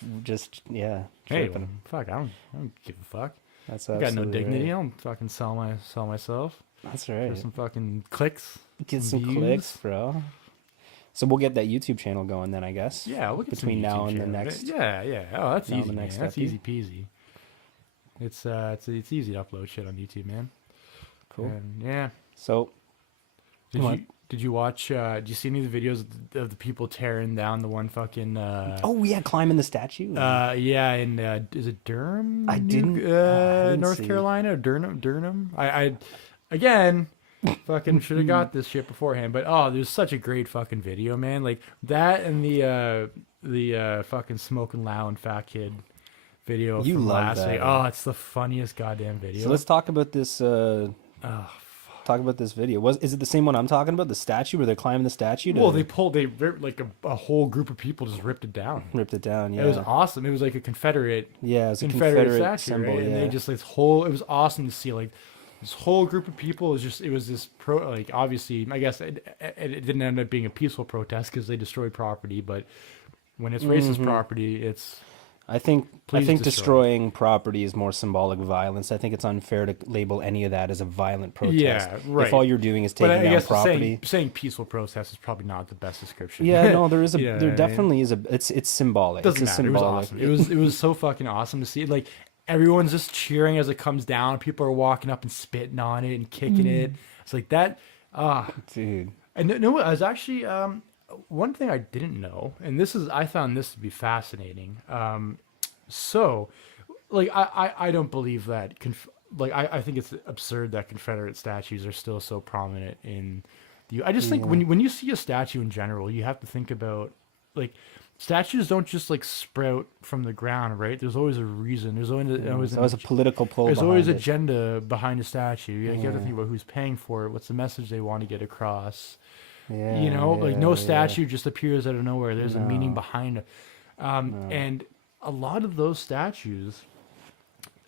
yeah. Hey, fuck, I don't give a fuck. That's I got no dignity. Right. I don't fucking sell myself. That's right. For some fucking clicks. Get some clicks, bro. So we'll get that YouTube channel going then, I guess. Yeah, we'll get between now and the next. Yeah. Oh, that's easy, man. That's easy peasy. It's easy to upload shit on YouTube, man. Cool. And, yeah. So, did you watch? Did you see any of the videos of the people tearing down the one fucking? Oh yeah, climbing the statue. Yeah, and is it Durham? I didn't North Carolina or Durham. I again. Fucking should have got this shit beforehand, but there's such a great fucking video, man. Like that and the fucking smoking loud fat kid video you from love last that, week. Oh, it's the funniest goddamn video. So let's talk about this. Talk about this video. Is it the same one I'm talking about? The statue where they're climbing the statue? Well, they like a whole group of people just ripped it down. Yeah. It was awesome. It was like a Confederate. Yeah, it was a Confederate statue, symbol. Right? Yeah. And they just it was awesome to see like. This whole group of people it was this obviously I guess it didn't end up being a peaceful protest because they destroyed property, but when it's racist property, it's I think Please destroy. destroying property is more symbolic violence. I think it's unfair to label any of that as a violent protest. Yeah, right. If all you're doing is But taking I down guess property. saying peaceful protest is probably not the best description. Yeah, no, there is a You know there what I mean? definitely is a it's symbolic. Doesn't It's a matter. symbolic. It was awesome. It was so fucking awesome to see. Like everyone's just cheering as it comes down. People are walking up and spitting on it and kicking it. It's like that. Dude. And no, I was actually one thing I didn't know, and I found this to be fascinating. So, like I don't believe that. I think it's absurd that Confederate statues are still so prominent in the. I just think when you see a statue in general, you have to think about like statues don't just like sprout from the ground, right? There's always a reason. There's always a political pull. There's always behind it. agenda behind a statue. You have to think about who's paying for it. What's the message they want to get across? Yeah, You know, like no yeah. statue just appears out of nowhere. There's a meaning behind it. And a lot of those statues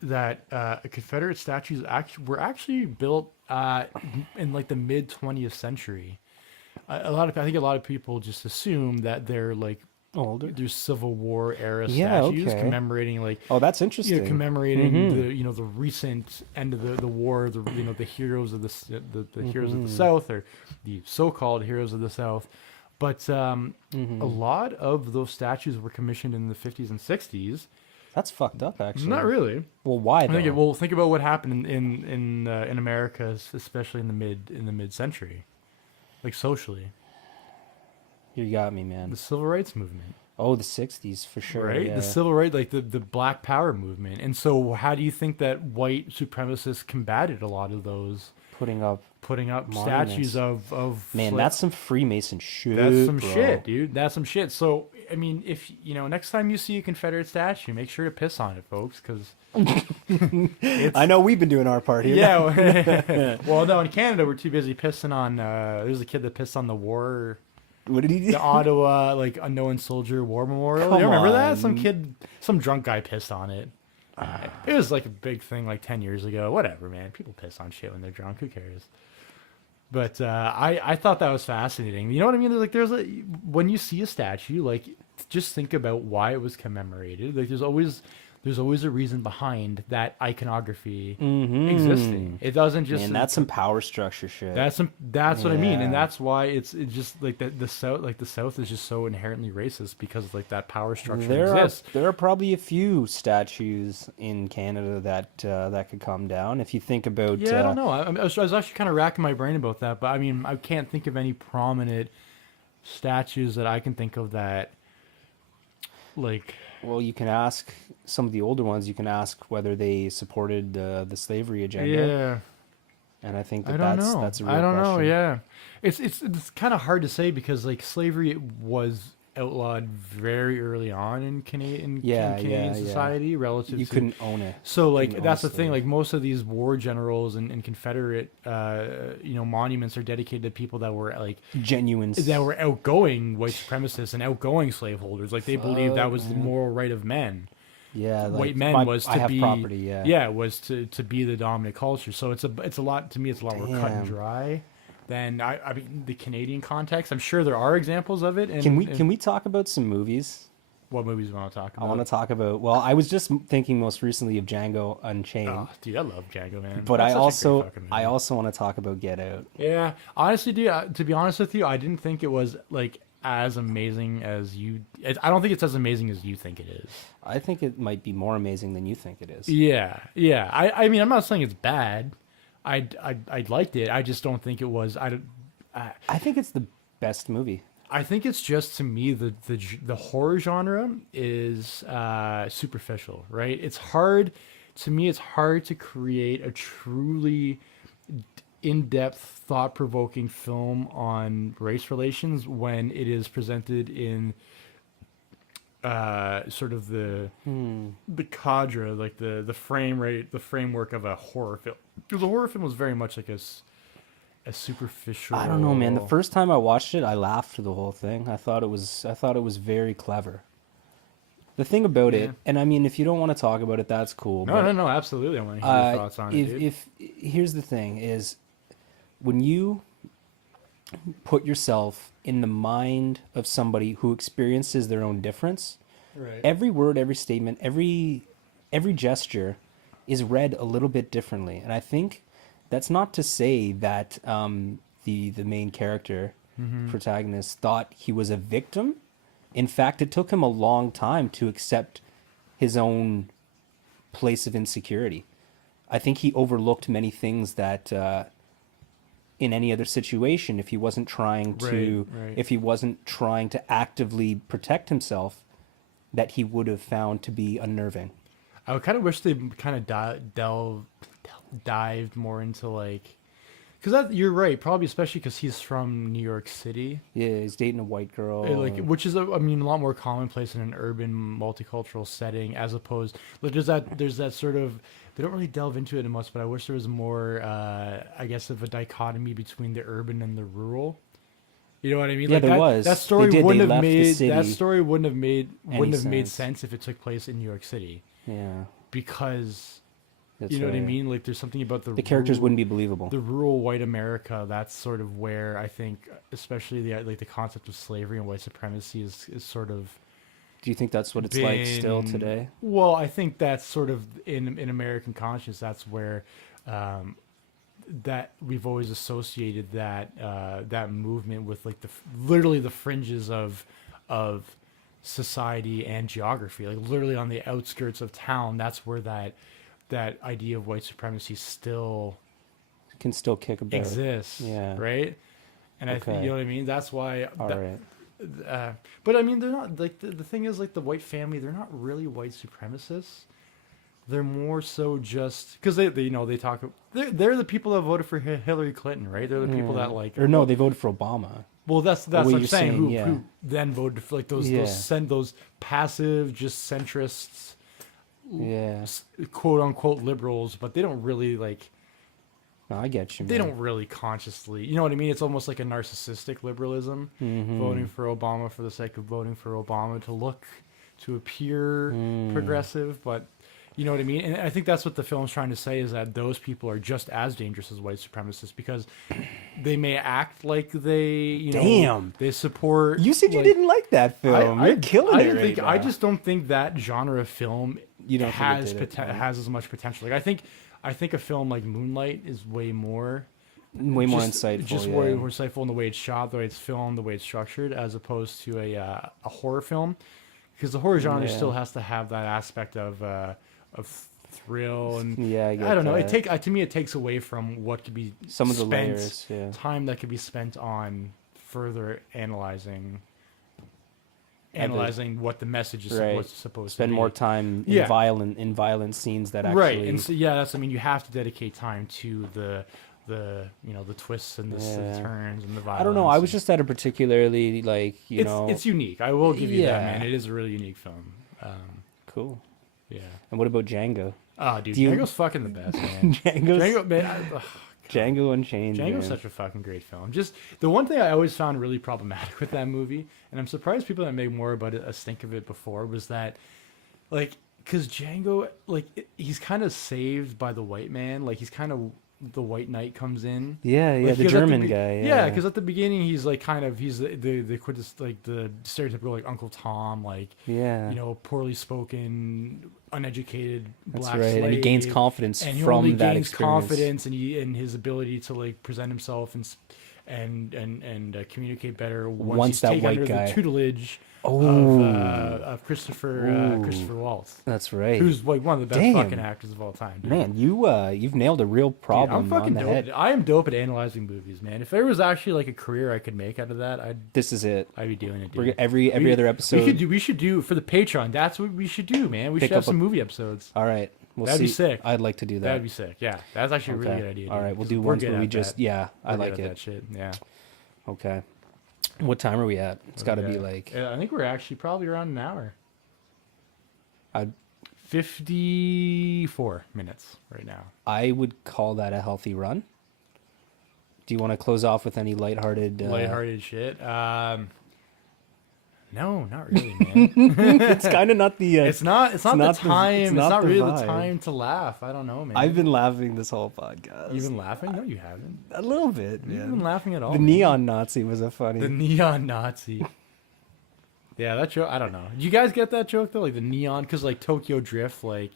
that Confederate statues were actually built in like the mid 20th century. I think a lot of people just assume that they're like older. There's Civil War era Yeah, statues okay. commemorating like That's interesting. commemorating the recent end of the war, the heroes of the heroes of the South, or the so-called heroes of the South. But a lot of those statues were commissioned in the 50s and 60s. That's fucked up, actually. Not really. Well, why though? Think about what happened in America, especially in the mid-century, like socially. You got me, man. The civil rights movement. Oh, the 60s, for sure. Right? Yeah. The civil rights, like the Black Power movement. And so how do you think that white supremacists combated a lot of those? Putting up statues of man, that's some Freemason shit. That's some bro. shit, dude. That's some shit. So, I mean, if, next time you see a Confederate statue, make sure to piss on it, folks, because I know we've been doing our part here. Yeah. Well, no, in Canada, we're too busy pissing on, there's a kid that pissed on the war. What did he do? The Ottawa, like, Unknown Soldier War Memorial. Come You remember on. that? Some drunk guy pissed on it. It was like a big thing like 10 years ago. Whatever, man. People piss on shit when they're drunk. Who cares? But I thought that was fascinating. You know what I mean? Like, when you see a statue, like, just think about why it was commemorated. Like, there's always a reason behind that iconography existing. It doesn't just. Man, that's some power structure shit. That's what I mean, and that's why it's just like the South is just so inherently racist because like that power structure exists. There are probably a few statues in Canada that could come down. If you think about, Yeah, I don't know. I was actually kind of racking my brain about that, but I mean, I can't think of any prominent statues that I can think of that, like. Well, you can ask some of the older ones. You can ask whether they supported the slavery agenda. Yeah. And I think I don't know. that's a real I don't know. question. Yeah, it's kind of hard to say because like slavery was outlawed very early on in Canadian society relative. You to, couldn't own it. So like Couldn't that's own the a thing. slave. Like most of these war generals and Confederate monuments are dedicated to people that were like Genuine. that were outgoing white supremacists and outgoing slaveholders. Like they believed that was the moral right of men. Yeah, like, White men was I to have be property. Yeah. was to be the dominant culture. So it's a lot to me. It's a lot more cut and Damn. dry than I mean the Canadian context. I'm sure there are examples of it. And, Can we talk about some movies? What movies do you want to talk about? I want to talk about. Well, I was just thinking most recently of Django Unchained. Oh, dude, I love Django, man. But That's I such a great also fucking movie. I also want to talk about Get Out. Yeah, honestly, dude. To be honest with you, I didn't think it was like as amazing as you. I don't think it's as amazing as you think it is. I think it might be more amazing than you think it is. Yeah. I mean, I'm not saying it's bad. I liked it. I just don't think it was. I think it's the best movie. I think it's just, to me, the horror genre is superficial, right? It's hard to create a truly in-depth, thought-provoking film on race relations when it is presented in sort of the cadre, like the framework of a horror film. Because a horror film was very much like a superficial. I don't know, man. The first time I watched it, I laughed through the whole thing. I thought it was very clever. The thing about it, and I mean, if you don't want to talk about it, that's cool. No, absolutely. I want to hear your thoughts on it, dude. If here's the thing: is when you put yourself in the mind of somebody who experiences their own difference, Right. Every word, every statement, every gesture is read a little bit differently. And I think that's not to say that the main character, protagonist, thought he was a victim. In fact, it took him a long time to accept his own place of insecurity. I think he overlooked many things that in any other situation, if he wasn't trying to, if he wasn't trying to actively protect himself, that he would have found to be unnerving. I would kind of wish they kind of dived more into like, because you're right, probably especially because he's from New York City. Yeah, he's dating a white girl, like, which is a lot more commonplace in an urban multicultural setting, as opposed like there's that sort of, they don't really delve into it much, but I wish there was more I guess of a dichotomy between the urban and the rural. You know what I mean? Yeah, like there was. That story They wouldn't have left the made city that story wouldn't have made sense. sense if it took place in New York City. Yeah, because that's you know right. what I mean? Like there's something about The characters wouldn't be believable. The rural white America, that's sort of where I think, especially the concept of slavery and white supremacy is sort of. Do you think that's what it's like still today? Well, I think that's sort of in American conscience. That's where that we've always associated that movement with like literally the fringes of society and geography, like literally on the outskirts of town. That's where that idea of white supremacy can still kick about. Exists. Yeah. Right. And I think, you know what I mean? That's why. Right. But I mean, they're not like the thing is like the white family. They're not really white supremacists. They're more so just because they talk. They're the people that voted for Hillary Clinton, right? They're the people that like. Or no, they voted for Obama. Well, that's what I'm saying. Saying, who then voted for like those passive, just centrists. Yeah. Quote unquote liberals, but they don't really like. No, I get you. They don't really consciously, you know what I mean? It's almost like a narcissistic liberalism, voting for Obama for the sake of voting for Obama to appear progressive, but you know what I mean? And I think that's what the film's trying to say, is that those people are just as dangerous as white supremacists, because they may act like they, they support. You said you didn't like that film. You're killing it right now. I just don't think that genre of film has as much potential. Like I think a film like Moonlight is way more insightful. Just way more insightful in the way it's shot, the way it's filmed, the way it's structured, as opposed to a horror film, because the horror genre still has to have that aspect of thrill and I don't know. That. To me, it takes away from what could be some of the layers, time that could be spent on further analyzing what the message is supposed to be. Spend more time in violent scenes that actually and so that's, I mean, you have to dedicate time to the twists and the turns and the violence. I don't know. I was just at a particularly it's unique. I will give you that, man. It is a really unique film. Cool. Yeah. And what about Django? Oh, dude, Django's fucking the best, man. Django Unchained. Django's such a fucking great film. Just the one thing I always found really problematic with that movie, and I'm surprised people that made more about it a stink of it before, was that, like, because Django, like, he's kind of saved by the white man. Like, he's kind of, the white knight comes in. The German guy. Yeah, because at the beginning he's like he's the like the stereotypical like Uncle Tom, like poorly spoken, uneducated black slave. And he gains confidence and he from only that gains experience. confidence and his ability to like present himself and communicate better once he's that taken white under guy the tutelage of Christopher Waltz. That's right. Who's like one of the best fucking actors of all time. Dude. Man, you've nailed a real problem. Dude, I'm fucking on the dope. head. I am dope at analyzing movies, man. If there was actually like a career I could make out of that, this is it. I'd be doing it. Dude. Every other episode. We should do for the Patreon. That's what we should do, man. We should have some movie episodes. All right. That'd be sick. I'd like to do that. That'd be sick. Yeah, that's actually a really good idea. Dude. All right, we'll do ones where we just I like it. That shit. Yeah. Okay. What time are we at? It's got to be like. I think we're actually probably around an hour. 54 minutes right now. I would call that a healthy run. Do you want to close off with any lighthearted shit? No, not really, man. It's kind of not the. It's not the time. It's not really the vibe. time to laugh. I don't know, man. I've been laughing this whole podcast. You've been laughing? No, you haven't. A little bit. You've been laughing at all. The neon Nazi was a funny. The neon Nazi. Yeah, that joke. I don't know. Do you guys get that joke though? Like the neon, because like Tokyo Drift, like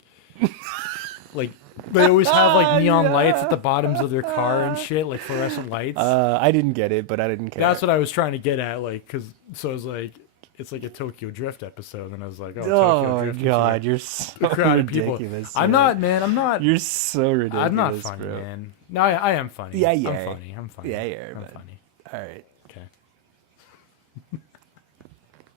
they always have like neon lights at the bottoms of their car and shit, like fluorescent lights. I didn't get it, but I didn't care. That's what I was trying to get at, like, so I was like, it's like a Tokyo Drift episode, and I was like, Tokyo Drift. Oh God, you're so ridiculous. I'm not, man. I'm not. You're so ridiculous. I'm not funny, bro. man. No, I am funny. Yeah, I'm funny. Yeah, I'm funny. All right. Okay.